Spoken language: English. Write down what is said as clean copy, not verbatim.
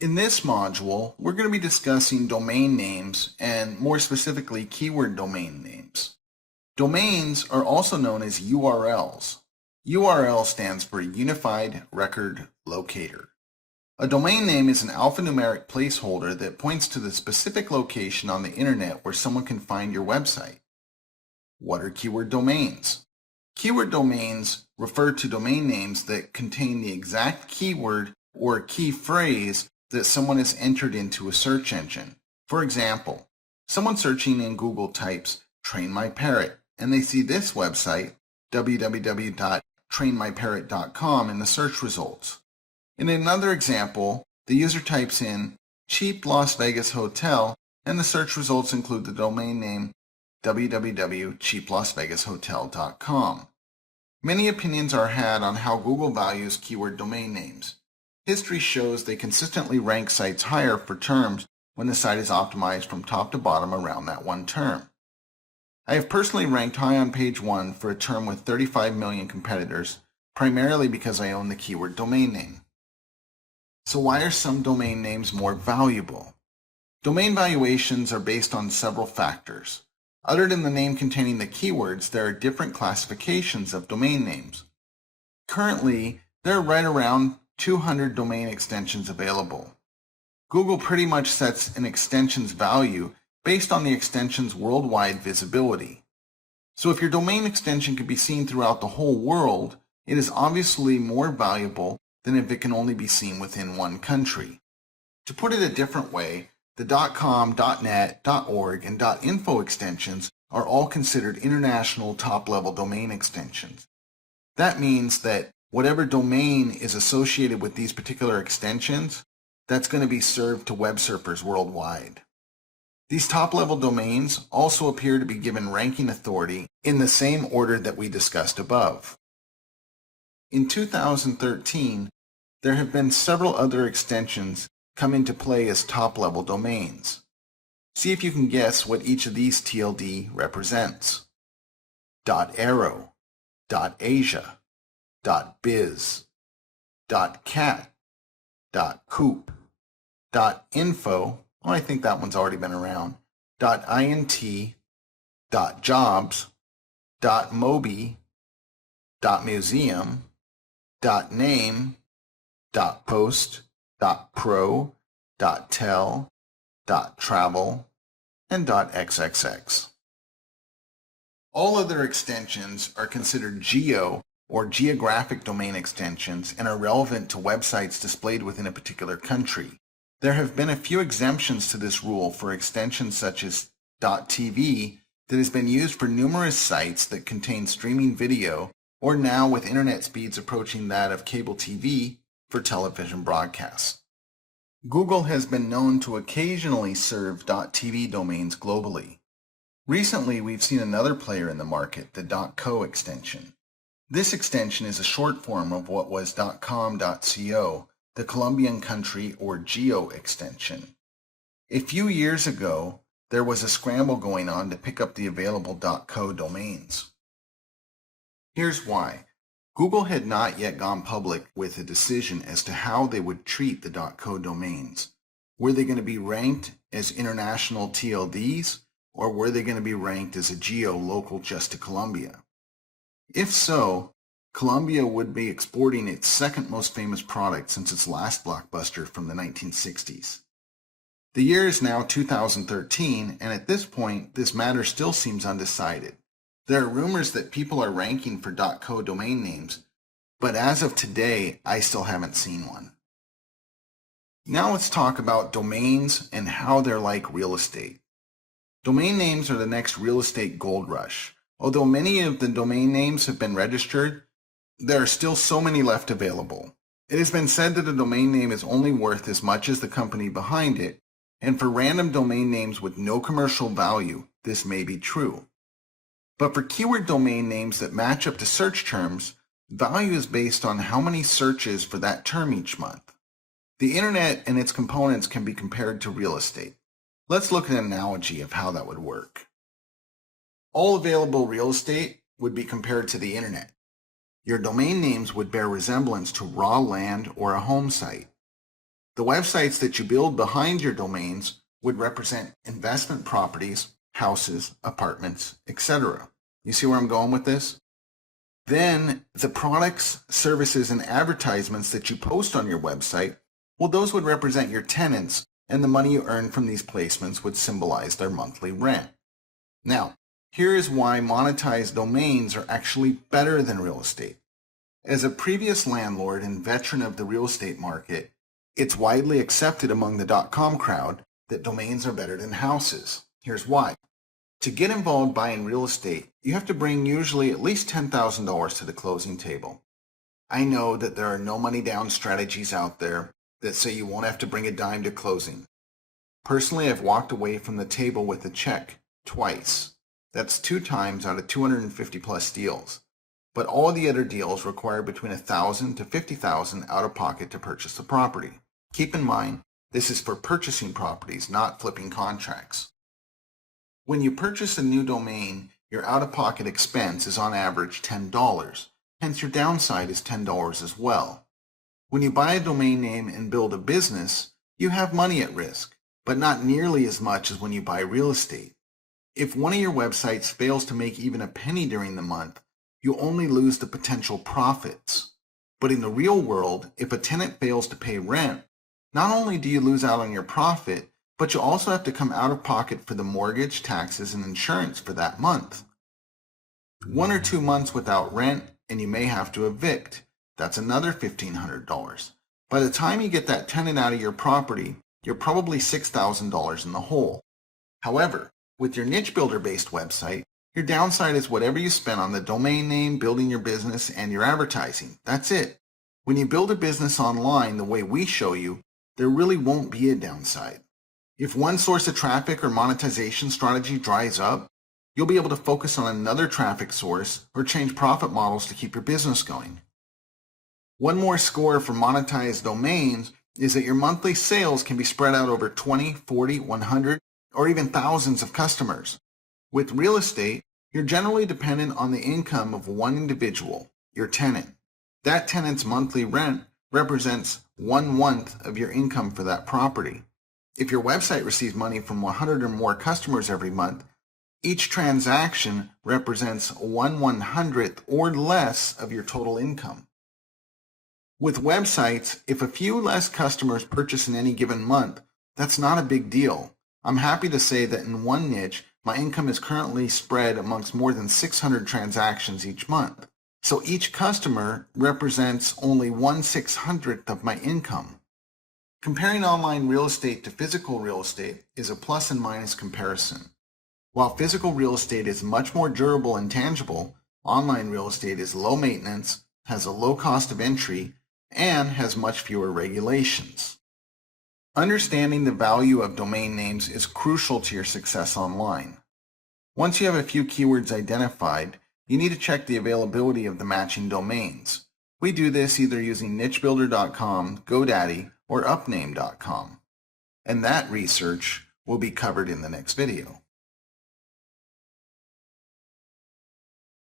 In this module, we're going to be discussing domain names and more specifically keyword domain names. Domains are also known as URLs. URL stands for Unified Record Locator. A domain name is an alphanumeric placeholder that points to the specific location on the internet where someone can find your website. What are keyword domains? Keyword domains refer to domain names that contain the exact keyword or key phrase that someone has entered into a search engine. For example, someone searching in Google types train my parrot and they see this website, www.trainmyparrot.com, in the search results. In another example, the user types in cheap Las Vegas hotel and the search results include the domain name www.cheaplasvegashotel.com. Many opinions are had on how Google values keyword domain names. History shows they consistently rank sites higher for terms when the site is optimized from top to bottom around that one term. I have personally ranked high on page 1 for a term with 35 million competitors, primarily because I own the keyword domain name. So why are some domain names more valuable? Domain valuations are based on several factors. Other than the name containing the keywords, there are different classifications of domain names. Currently, there are right around 200 domain extensions available. Google pretty much sets an extension's value based on the extension's worldwide visibility. So if your domain extension can be seen throughout the whole world, it is obviously more valuable than if it can only be seen within one country. To put it a different way, the .com, .net, .org, and .info extensions are all considered international top-level domain extensions. That means that whatever domain is associated with these particular extensions, that's going to be served to web surfers worldwide. These top-level domains also appear to be given ranking authority in the same order that we discussed above. In 2013, there have been several other extensions come into play as top-level domains. See if you can guess what each of these TLD represents. .arrow, .asia, .biz, .cat, .coop, .info, well, I think that one's already been around, .int, .jobs, .mobi, .museum, .name, .post, .pro, .tel, .travel, and .xxx. All other extensions are considered geo or geographic domain extensions and are relevant to websites displayed within a particular country. There have been a few exemptions to this rule for extensions such as .tv that has been used for numerous sites that contain streaming video, or now with internet speeds approaching that of cable TV for television broadcasts. Google has been known to occasionally serve .tv domains globally. Recently, we've seen another player in the market, the .co extension. This extension is a short form of what was .com.co, the Colombian country or geo extension. A few years ago, there was a scramble going on to pick up the available .co domains. Here's why. Google had not yet gone public with a decision as to how they would treat the .co domains. Were they going to be ranked as international TLDs, or were they going to be ranked as a geo local just to Colombia? If so, Colombia would be exporting its second most famous product since its last blockbuster from the 1960s. The year is now 2013, and at this point, this matter still seems undecided. There are rumors that people are ranking for .co domain names, but as of today, I still haven't seen one. Now let's talk about domains and how they're like real estate. Domain names are the next real estate gold rush. Although many of the domain names have been registered, there are still so many left available. It has been said that a domain name is only worth as much as the company behind it, and for random domain names with no commercial value, this may be true. But for keyword domain names that match up to search terms, value is based on how many searches for that term each month. The internet and its components can be compared to real estate. Let's look at an analogy of how that would work. All available real estate would be compared to the internet. Your domain names would bear resemblance to raw land or a home site. The websites that you build behind your domains would represent investment properties, houses, apartments, etc. You see where I'm going with this? Then the products, services, and advertisements that you post on your website, well, those would represent your tenants, and the money you earn from these placements would symbolize their monthly rent. Now, here is why monetized domains are actually better than real estate. As a previous landlord and veteran of the real estate market, it's widely accepted among the .com crowd that domains are better than houses. Here's why. To get involved buying real estate, you have to bring usually at least $10,000 to the closing table. I know that there are no money down strategies out there that say you won't have to bring a dime to closing. Personally, I've walked away from the table with a check twice. That's 2 times out of 250 plus deals. But all the other deals require between $1,000 to $50,000 out of pocket to purchase the property. Keep in mind, this is for purchasing properties, not flipping contracts. When you purchase a new domain, your out-of-pocket expense is on average $10. Hence, your downside is $10 as well. When you buy a domain name and build a business, you have money at risk, but not nearly as much as when you buy real estate. If one of your websites fails to make even a penny during the month, you only lose the potential profits. But in the real world, if a tenant fails to pay rent, not only do you lose out on your profit, but you also have to come out of pocket for the mortgage, taxes, and insurance for that month. 1 or 2 months without rent, and you may have to evict. That's another $1,500. By the time you get that tenant out of your property, you're probably $6,000 in the hole. However, with your NicheBuilder based website, your downside is whatever you spend on the domain name, building your business, and your advertising. That's it. When you build a business online the way we show you, there really won't be a downside. If one source of traffic or monetization strategy dries up, you'll be able to focus on another traffic source or change profit models to keep your business going. One more score for monetized domains is that your monthly sales can be spread out over 20, 40, 100, or even thousands of customers. With real estate, you're generally dependent on the income of one individual, your tenant. That tenant's monthly rent represents 1/1 of your income for that property. If your website receives money from 100 or more customers every month, each transaction represents 1/100th or less of your total income. With websites, if a few less customers purchase in any given month, that's not a big deal. I'm happy to say that in one niche, my income is currently spread amongst more than 600 transactions each month. So each customer represents only 1/600th of my income. Comparing online real estate to physical real estate is a plus and minus comparison. While physical real estate is much more durable and tangible, online real estate is low maintenance, has a low cost of entry, and has much fewer regulations. Understanding the value of domain names is crucial to your success online. Once you have a few keywords identified, you need to check the availability of the matching domains. We do this either using NicheBuilder.com, GoDaddy, or Upname.com. And that research will be covered in the next video.